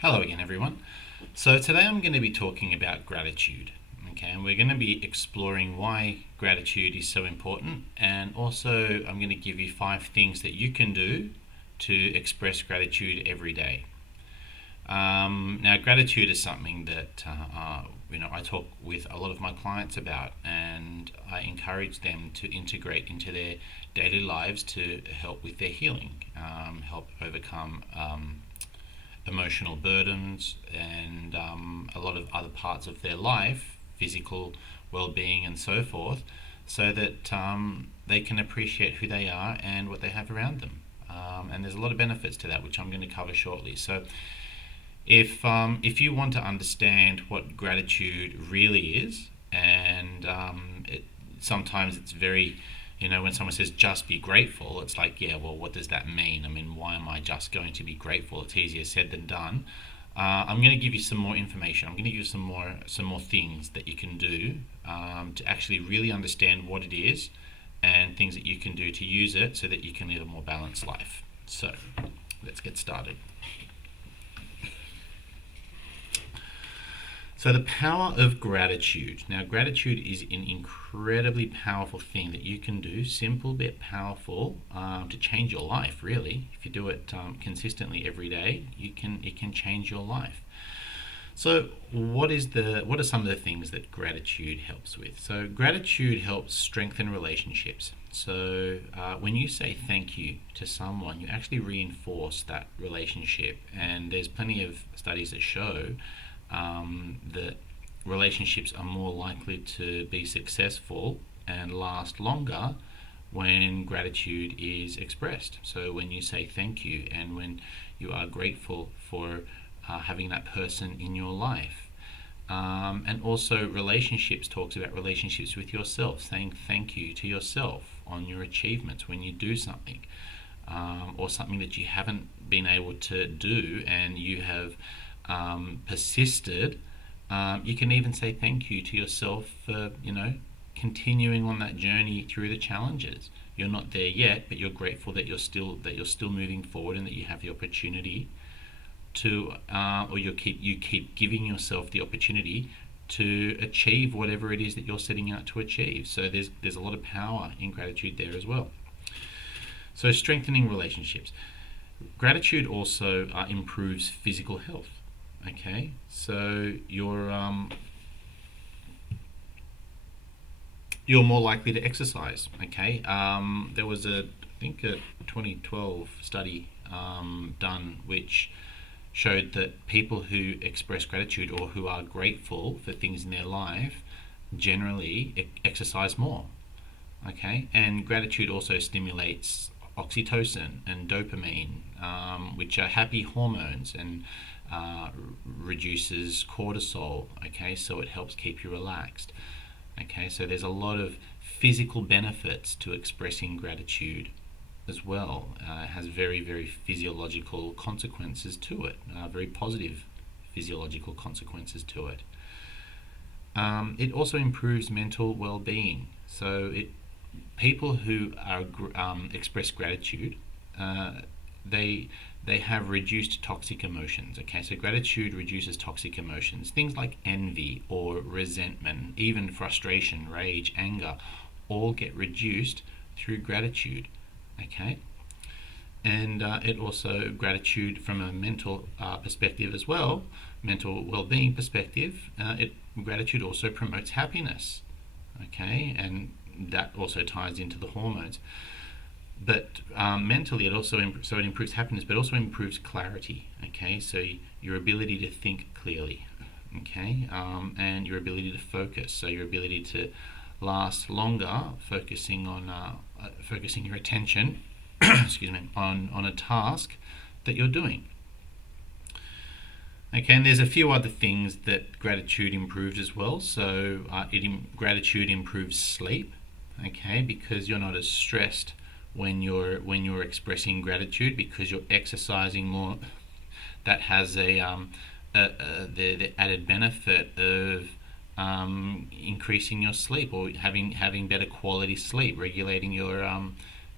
Hello again, everyone. So, today I'm going to be talking about gratitude. Okay, and we're going to be exploring why gratitude is so important, and also I'm going to give you 5 things that you can do to express gratitude every day. Now, gratitude is something that I talk with a lot of my clients about, and I encourage them to integrate into their daily lives to help with their healing, help overcome emotional burdens, and a lot of other parts of their life, physical well-being, and so forth, so that they can appreciate who they are and what they have around them. And there's a lot of benefits to that, which I'm going to cover shortly. So, if you want to understand what gratitude really is, and sometimes it's very, when someone says just be grateful, it's like, yeah, well, what does that mean? I mean, why am I just going to be grateful? It's easier said than done. I'm going to give you some more information. I'm going to give you some more things that you can do to actually really understand what it is, and things that you can do to use it so that you can live a more balanced life. So, let's get started. So, the power of gratitude. Now, gratitude is an incredibly powerful thing that you can do, simple but powerful, to change your life. Really, if you do it consistently every day, it can change your life. So, what are some of the things that gratitude helps with? So, gratitude helps strengthen relationships. So, when you say thank you to someone, you actually reinforce that relationship, and there's plenty of studies that show that relationships are more likely to be successful and last longer when gratitude is expressed. So when you say thank you, and when you are grateful for having that person in your life. And also, relationships talks about relationships with yourself, saying thank you to yourself on your achievements when you do something, or something that you haven't been able to do and you have persisted. You can even say thank you to yourself for, continuing on that journey through the challenges. You're not there yet, but you're grateful that you're still moving forward, and that you have the opportunity to, or you keep giving yourself the opportunity to achieve whatever it is that you're setting out to achieve. So there's a lot of power in gratitude there as well. So, strengthening relationships. Gratitude also improves physical health. Okay, so you're more likely to exercise. Okay, there was I think a 2012 study done, which showed that people who express gratitude, or who are grateful for things in their life, generally exercise more. Okay, and gratitude also stimulates oxytocin and dopamine, which are happy hormones, and uh, reduces cortisol. Okay, so it helps keep you relaxed. Okay, so there's a lot of physical benefits to expressing gratitude as well. It has very, very physiological consequences to it, very positive physiological consequences to it. It also improves mental well-being. So people who express gratitude, they they have reduced toxic emotions. Okay, so gratitude reduces toxic emotions. Things like envy or resentment, even frustration, rage, anger, all get reduced through gratitude. Okay, and it also, gratitude from a mental perspective as well, mental well-being perspective. Gratitude also promotes happiness. Okay, and that also ties into the hormones. But mentally, it improves happiness, but also improves clarity. Okay, so your ability to think clearly. Okay, and your ability to focus. So your ability to last longer, focusing your attention, excuse me, on a task that you're doing. Okay, and there's a few other things that gratitude improves as well. So gratitude improves sleep. Okay, because you're not as stressed when you're expressing gratitude, because you're exercising more. That has the added benefit of increasing your sleep, or having better quality sleep, regulating your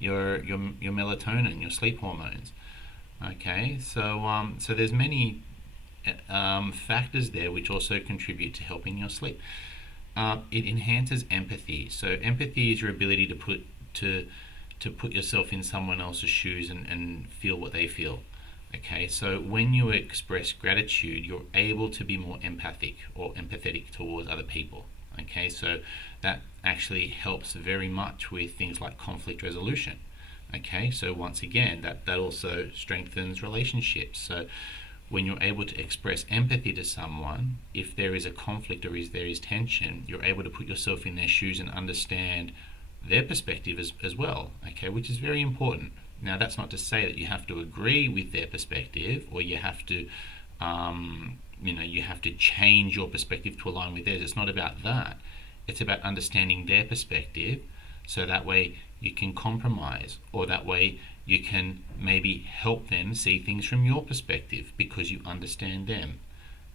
melatonin, your sleep hormones. Okay, so there's many factors there which also contribute to helping your sleep. It enhances empathy. So empathy is your ability to put yourself in someone else's shoes and feel what they feel. Okay, so when you express gratitude, you're able to be more empathic or empathetic towards other people. Okay, so that actually helps very much with things like conflict resolution. Okay, so once again, that also strengthens relationships. So when you're able to express empathy to someone, if there is a conflict or there is tension, you're able to put yourself in their shoes and understand their perspective as well, okay, which is very important. Now, that's not to say that you have to agree with their perspective, or you have to, you have to change your perspective to align with theirs. It's not about that. It's about understanding their perspective, so that way you can compromise, or that way you can maybe help them see things from your perspective because you understand them.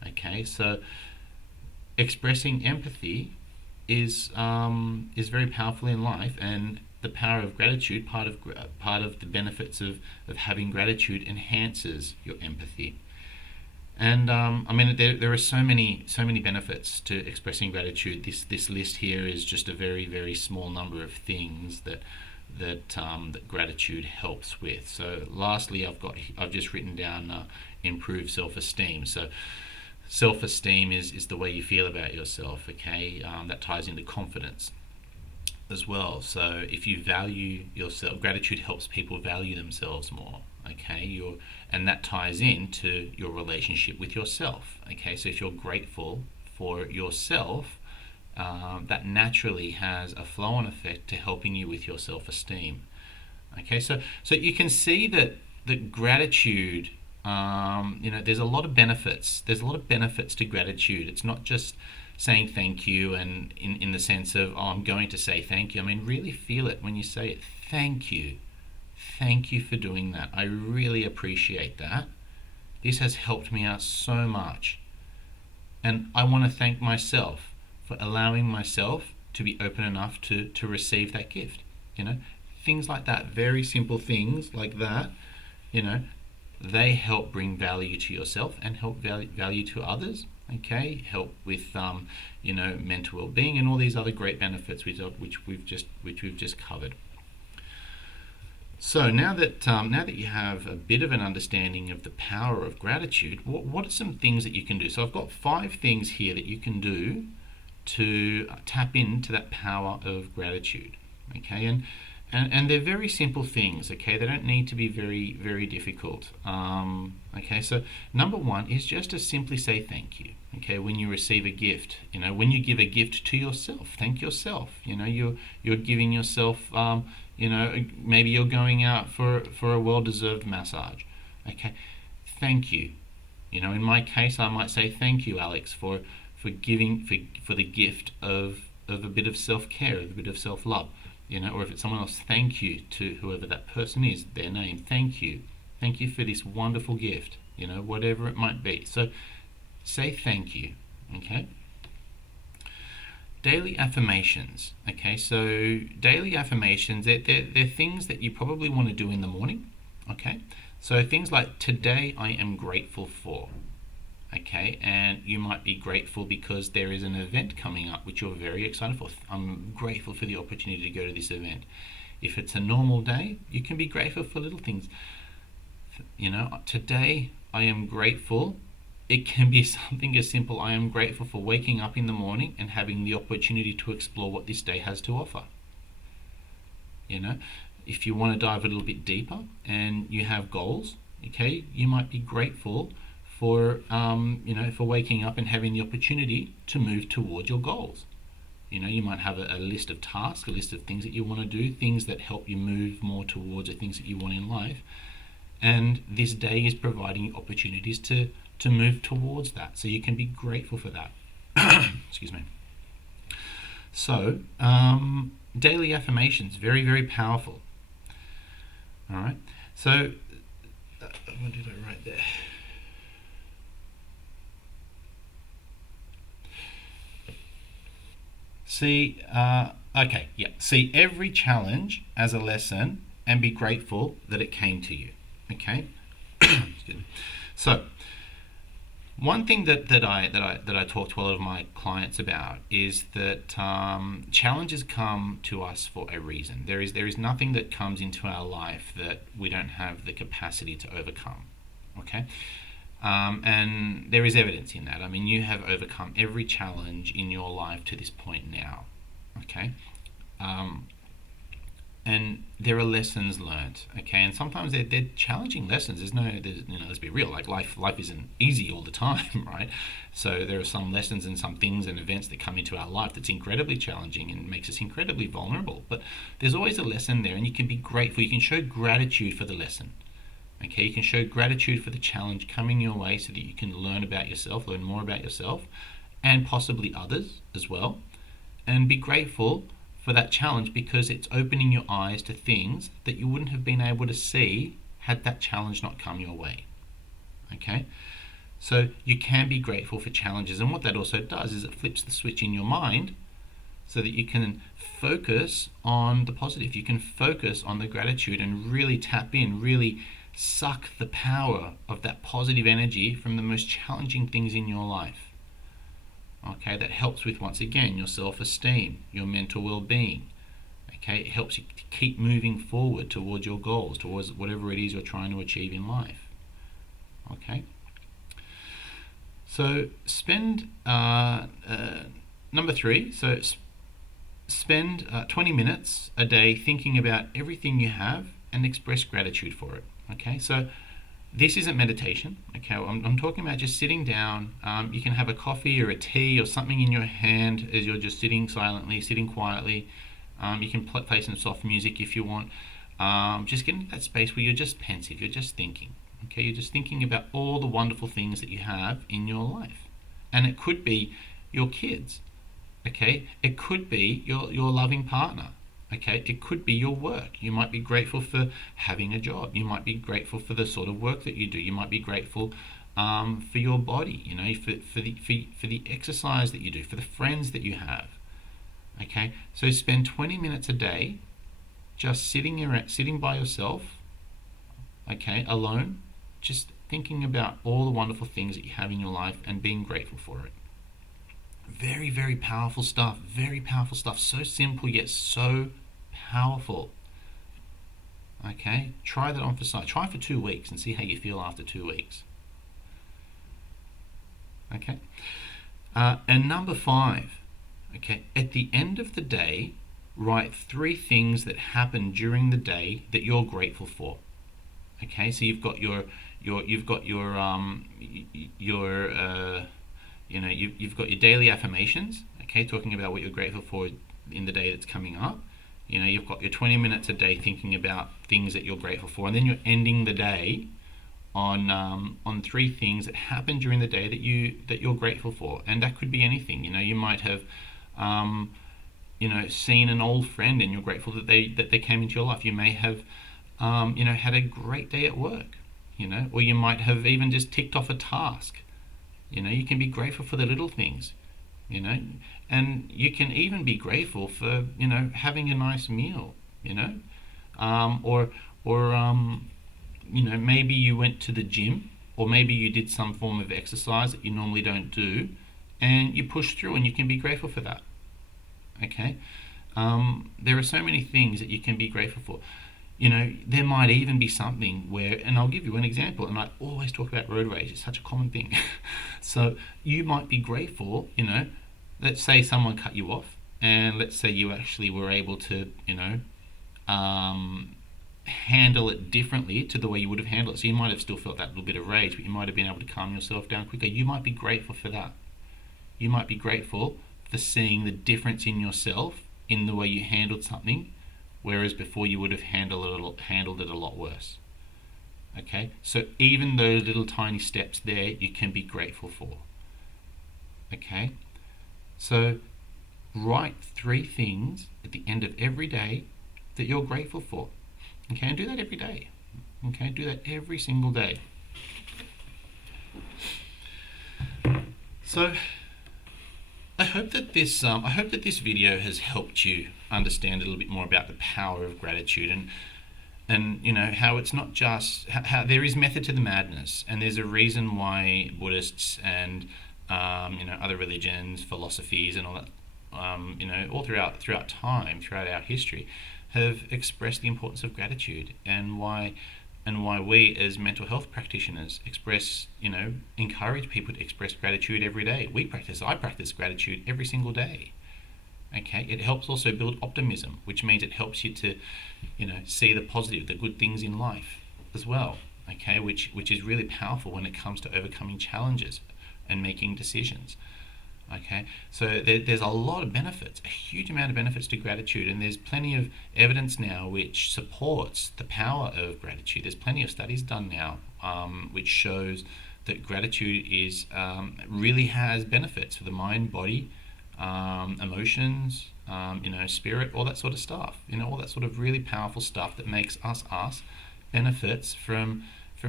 Okay, so expressing empathy is very powerful in life, and the power of gratitude, part of the benefits of having gratitude, enhances your empathy. And I mean, there are so many benefits to expressing gratitude. This list here is just a very, very small number of things that gratitude helps with. So lastly, I've just written down improve self-esteem. So self-esteem is the way you feel about yourself. Okay, that ties into confidence as well. So if you value yourself, gratitude helps people value themselves more. Okay, and that ties into your relationship with yourself. Okay, so if you're grateful for yourself, that naturally has a flow-on effect to helping you with your self-esteem. Okay, so you can see that gratitude, there's a lot of benefits. There's a lot of benefits to gratitude. It's not just saying thank you, and in the sense of, oh, I'm going to say thank you. I mean, really feel it when you say it. Thank you. Thank you for doing that. I really appreciate that. This has helped me out so much. And I want to thank myself for allowing myself to be open enough to receive that gift. Things like that, very simple things like that, they help bring value to yourself and help value to others. Okay, help with mental well-being and all these other great benefits which we've just covered. So now that you have a bit of an understanding of the power of gratitude, what are some things that you can do? So I've got 5 things here that you can do to tap into that power of gratitude. Okay, and they're very simple things. Okay, they don't need to be very, very difficult. Okay, so number 1 is just to simply say thank you. Okay, when you receive a gift, when you give a gift to yourself, thank yourself. You're giving yourself, maybe you're going out for a well-deserved massage. Okay, thank you. In my case, I might say thank you, Alex, for giving for the gift of a bit of self-care, a bit of self-love. Or if it's someone else, thank you to whoever that person is, their name. Thank you for this wonderful gift. Whatever it might be. So say thank you. Okay. Daily affirmations. Okay, so daily affirmations, they're things that you probably want to do in the morning. Okay, so things like, today I am grateful for. Okay, and you might be grateful because there is an event coming up which you're very excited for. I'm grateful for the opportunity to go to this event. If it's a normal day, you can be grateful for little things. Today I am grateful. It can be something as simple, I am grateful for waking up in the morning and having the opportunity to explore what this day has to offer. If you want to dive a little bit deeper and you have goals, okay, you might be grateful for waking up and having the opportunity to move towards your goals. You might have a list of tasks, a list of things that you want to do, things that help you move more towards the things that you want in life. And this day is providing you opportunities to move towards that. So you can be grateful for that. Excuse me. So, daily affirmations, very, very powerful. All right. So, what did I write there? See every challenge as a lesson and be grateful that it came to you. Okay? Excuse me. So, One thing that I talk to a lot of my clients about is that challenges come to us for a reason. There is nothing that comes into our life that we don't have the capacity to overcome. Okay, and there is evidence in that. I mean, you have overcome every challenge in your life to this point now. Okay, um, and there are lessons learned. Okay, and sometimes they're challenging lessons. Let's be real. Like life isn't easy all the time, right? So there are some lessons and some things and events that come into our life that's incredibly challenging and makes us incredibly vulnerable. But there's always a lesson there, and you can be grateful. You can show gratitude for the lesson. Okay, you can show gratitude for the challenge coming your way so that you can learn about yourself, learn more about yourself, and possibly others as well. And be grateful for that challenge because it's opening your eyes to things that you wouldn't have been able to see had that challenge not come your way. Okay? So you can be grateful for challenges, and what that also does is it flips the switch in your mind so that you can focus on the positive. You can focus on the gratitude and really tap in, really suck the power of that positive energy from the most challenging things in your life. Okay, that helps with, once again, your self-esteem, your mental well-being. Okay, it helps you to keep moving forward towards your goals, towards whatever it is you're trying to achieve in life. Okay, so spend number 3. So spend 20 minutes a day thinking about everything you have and express gratitude for it. Okay, so this isn't meditation. Okay, I'm talking about just sitting down. You can have a coffee or a tea or something in your hand as you're just sitting silently, sitting quietly. You can play some soft music if you want. Just get into that space where you're just pensive, you're just thinking. Okay, you're just thinking about all the wonderful things that you have in your life. And it could be your kids. Okay, it could be your loving partner. Okay, it could be your work. You might be grateful for having a job. You might be grateful for the sort of work that you do. You might be grateful for your body. You know, for the exercise that you do, for the friends that you have. Okay, so spend 20 minutes a day just sitting by yourself. Okay, alone, just thinking about all the wonderful things that you have in your life and being grateful for it. Very, very powerful stuff. Very powerful stuff. So simple yet so powerful. Okay, try that on for size. Try for 2 weeks and see how you feel after 2 weeks. Okay, and number 5. Okay, at the end of the day, write 3 things that happened during the day that you're grateful for. Okay, so you've got your you've got your you've got your daily affirmations. Okay, talking about what you're grateful for in the day that's coming up. You know, you've got your 20 minutes a day thinking about things that you're grateful for, and then you're ending the day on 3 things that happened during the day that you're grateful for, and that could be anything. You know, you might have seen an old friend and you're grateful that they came into your life. You may have had a great day at work. You know, or you might have even just ticked off a task. You know, you can be grateful for the little things. You know, and you can even be grateful for having a nice meal. You know, or maybe you went to the gym, or maybe you did some form of exercise that you normally don't do, and you pushed through, and you can be grateful for that. Okay, there are so many things that you can be grateful for. You know, there might even be something where, and I'll give you an example, and I always talk about road rage, it's such a common thing. So you might be grateful, let's say someone cut you off, and let's say you actually were able to, handle it differently to the way you would have handled it. So you might have still felt that little bit of rage, but you might have been able to calm yourself down quicker. You might be grateful for that. You might be grateful for seeing the difference in yourself in the way you handled something, whereas before you would have handled it a lot worse. Okay, so even those little tiny steps there, you can be grateful for. Okay, so write 3 things at the end of every day that you're grateful for. Okay, and do that every day. Okay, do that every single day. So I hope that this video has helped you understand a little bit more about the power of gratitude. and how it's not just how there is method to the madness, and there's a reason why Buddhists and other religions, philosophies, and all that, all throughout time, throughout our history, have expressed the importance of gratitude, and why we as mental health practitioners encourage people to express gratitude every day. I practice gratitude every single day. Okay, it helps also build optimism, which means it helps you to, see the positive, the good things in life as well. Okay, which is really powerful when it comes to overcoming challenges and making decisions. Okay, so there's a lot of benefits, a huge amount of benefits to gratitude, and there's plenty of evidence now which supports the power of gratitude. There's plenty of studies done now which shows that gratitude really has benefits for the mind, body, emotions, spirit, all that sort of stuff. All that sort of really powerful stuff that makes us benefits from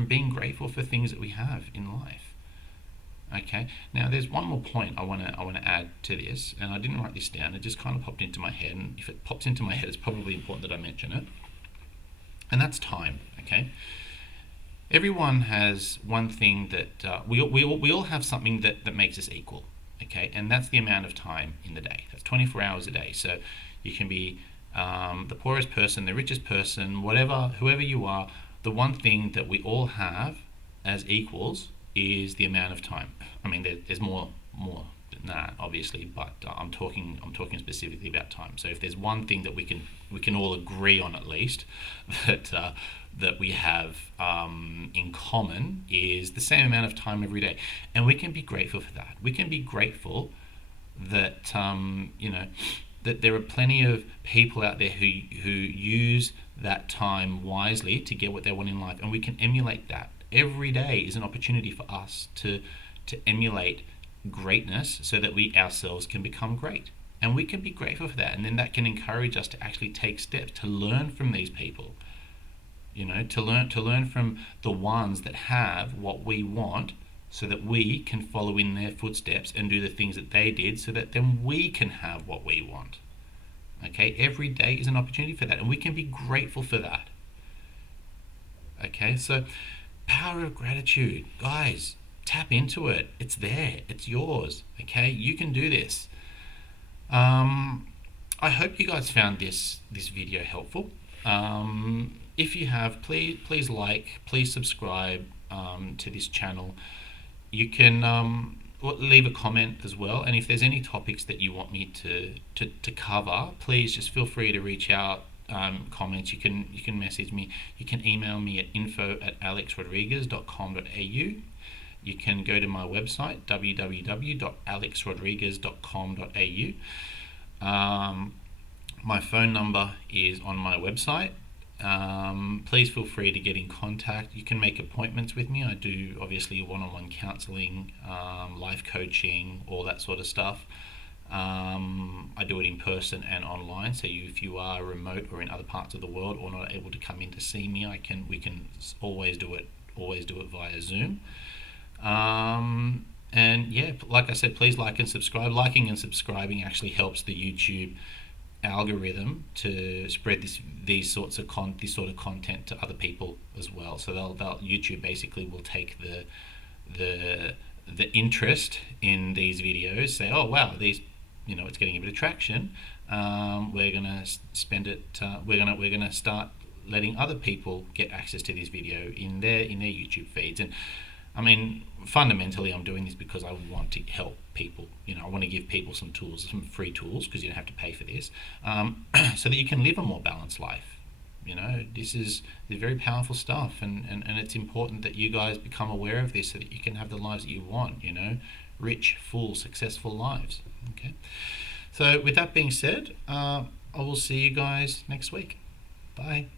being grateful for things that we have in life. Okay. Now, there's one more point I want to add to this, and I didn't write this down. It just kind of popped into my head, and if it pops into my head, it's probably important that I mention it. And that's time. Okay. Everyone has one thing that we all have something that makes us equal. Okay, and that's the amount of time in the day. That's 24 hours a day. So you can be the poorest person, the richest person, whoever you are. The one thing that we all have as equals is the amount of time. I mean, there's more than that, obviously, but I'm talking specifically about time. So if there's one thing that we can all agree on, at least, that we have in common, is the same amount of time every day, and we can be grateful for that. We can be grateful that that there are plenty of people out there who use that time wisely to get what they want in life, and we can emulate that. Every day is an opportunity for us to emulate greatness so that we ourselves can become great. And we can be grateful for that. And then that can encourage us to actually take steps to learn from these people. To learn from the ones that have what we want, so that we can follow in their footsteps and do the things that they did, so that then we can have what we want. Okay? Every day is an opportunity for that. And we can be grateful for that. Okay? So, power of gratitude, guys, tap into it. It's there. It's yours. Okay, you can do this. I hope you guys found this video helpful. If you have, please like, please subscribe to this channel. You can leave a comment as well, and if there's any topics that you want me to cover, please just feel free to reach out. Comments, you can message me, you can email me at info@alexrodriguez.com.au. You can go to my website, www.alexrodriguez.com.au. My phone number is on my website. Please feel free to get in contact. You can make appointments with me. I do obviously one-on-one counseling, life coaching, all that sort of stuff. I do it in person and online. So if you are remote or in other parts of the world or not able to come in to see me, we can always do it via Zoom. And yeah, like I said, please like and subscribe. Liking and subscribing actually helps the YouTube algorithm to spread this sort of content to other people as well. So YouTube basically will take the interest in these videos, say, oh wow, these, it's getting a bit of traction. We're gonna spend it. We're gonna start letting other people get access to this video in their YouTube feeds. And I mean, fundamentally, I'm doing this because I want to help people. I want to give people some tools, some free tools, because you don't have to pay for this, so that you can live a more balanced life. This is very powerful stuff, and it's important that you guys become aware of this so that you can have the lives that you want. Rich, full, successful lives. Okay. So with that being said, I will see you guys next week. Bye.